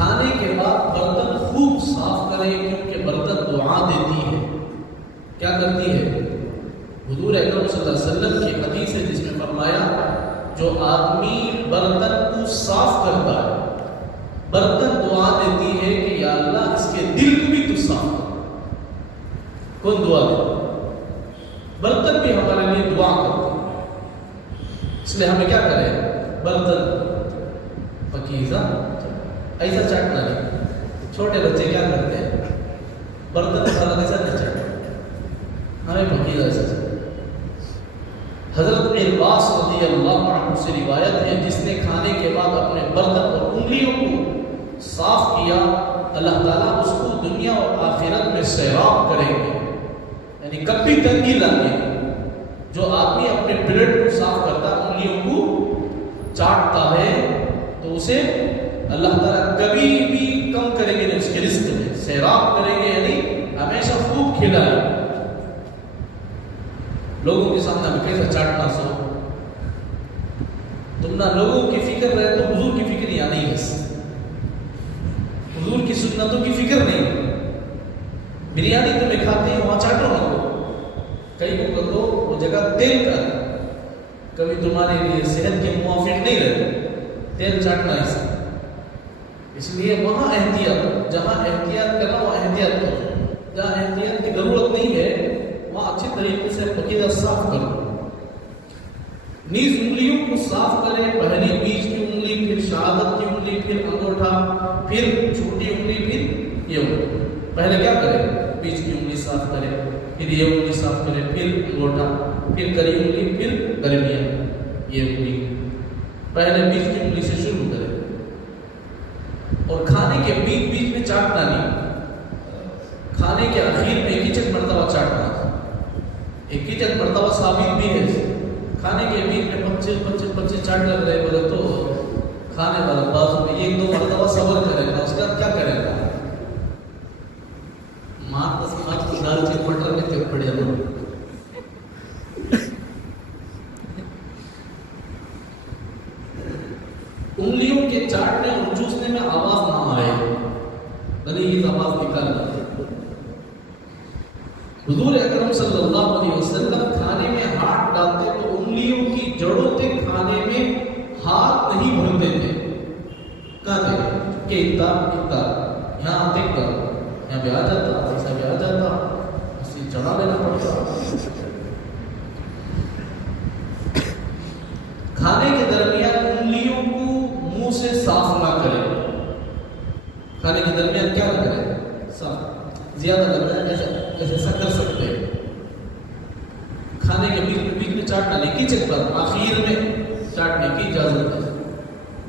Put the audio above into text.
کھانے کے بعد برتن خوب صاف کریں، کیونکہ برتن دعا دیتی ہے۔ کیا کرتی ہے؟ حضور اکرم صلی اللہ علیہ وسلم کی حدیث ہے جس میں فرمایا جو آدمی برتن کو صاف کرتا ہے برتن دعا دیتی ہے کہ یا اللہ اس کے دل کو بھی تو صاف کر۔ کون دعا دے؟ برتن بھی ہمارے لیے دعا کرتے ہیں، اس لیے ہمیں کیا کریں؟ برتن پکیزہ ایسا چاٹنا نہیں۔ چھوٹے بچے کیا کرتے ہیں؟ برتن کھانا کیسا نہیں چاٹتے، ہمیں پکیزہ ایسا چاہتے۔ حضرت عباس رضی اللہ عنہ سے روایت ہے جس نے کھانے کے بعد اپنے برتن اور انگلیوں کو صاف کیا، اللہ تعالیٰ اس کو دنیا اور آخرت میں سیراب کریں گے، یعنی کبھی تنگی لگے۔ جو آدمی اپنے پلیٹ کو صاف کرتا انگلیوں کو چاٹتا ہے تو اسے اللہ تعالیٰ کبھی بھی کم کریں گے نہیں، اس کے رزق میں سیراب کریں گے، یعنی ہمیشہ خوب کھلائیں۔ لوگوں کے سامنے ہمیں کیسا چاٹنا سو، تم نہ لوگوں کی فکر رہے تو حضور کی فکر یہاں نہیں ہے، حضور کی سنتوں کی فکر نہیں۔ بریانی تمہیں کھاتے ہیں وہاں چاٹو نہ کو، کئی کو کہو وہ جگہ تیل کا کبھی تمہارے لیے صحت کے موافق نہیں رہے، تیل چاٹنا اس لیے وہاں احتیاط، جہاں احتیاط کرنا وہاں احتیاط کرو، جہاں احتیاط کی ضرورت نہیں ہے وہاں اچھی طریقے سے پکیزہ صاف کرو۔ نیز انگلیوں کو صاف کریں، پہلی بیچ کی انگلی، پھر شہادت کی انگلی، پھر انگوٹھا، پھر چھوٹی انگلی، پھر یہ انگلی۔ پہلے کیا کریں؟ بیچ کی انگلی صاف کریں، پھر یہ انگلی صاف کریں، پھر انگوٹھا، پھر کری انگلی، پھر درمیان یہ انگلی۔ پہلے بیچ کی انگلی سے شروع کریں، اور کھانے کے بیچ بیچ میں چاٹنا نہیں، کھانے کے آخر میں ایک ہی چک مرتبہ چاٹنا، ایک ہی چک مرتبہ ثابت بھی ہے۔ کھانے کے بیچ میں 25 چاٹ لگ رہے بولے تو کھانے والا بازو میں 1-2 مرتبہ صبر کرے گا، اس کا کیا کرے گا؟ مات کو دال چیز مٹر میں تک پڑ جانا۔ انگلیوں کے چاٹنے اور چوسنے میں آواز نہ آئے، غلیظ آواز نکالنا۔ حضور اکرم صلی اللہ علیہ وسلم کھانے میں ہاتھ ڈالتے تو انگلیوں کی جڑوں تک کھانے میں ہاتھ نہیں بھرتے تھے، کہتے کہ اتنا یہاں تک کر، یہاں بھی آ جاتا، ایسا بھی آ جاتا، اسی چڑھا لینا پڑتا۔ کھانے کے درمیان انگلیوں کو منہ سے صاف نہ کریں، کھانے کے درمیان کیا نہ کریں؟ صاف۔ زیادہ لگتا ہے ایسا کر سکتے ہیں، کھانے کے بیچ میں چاٹنا نہیں، کچن پر آخر میں چاٹنے کی اجازت ہے۔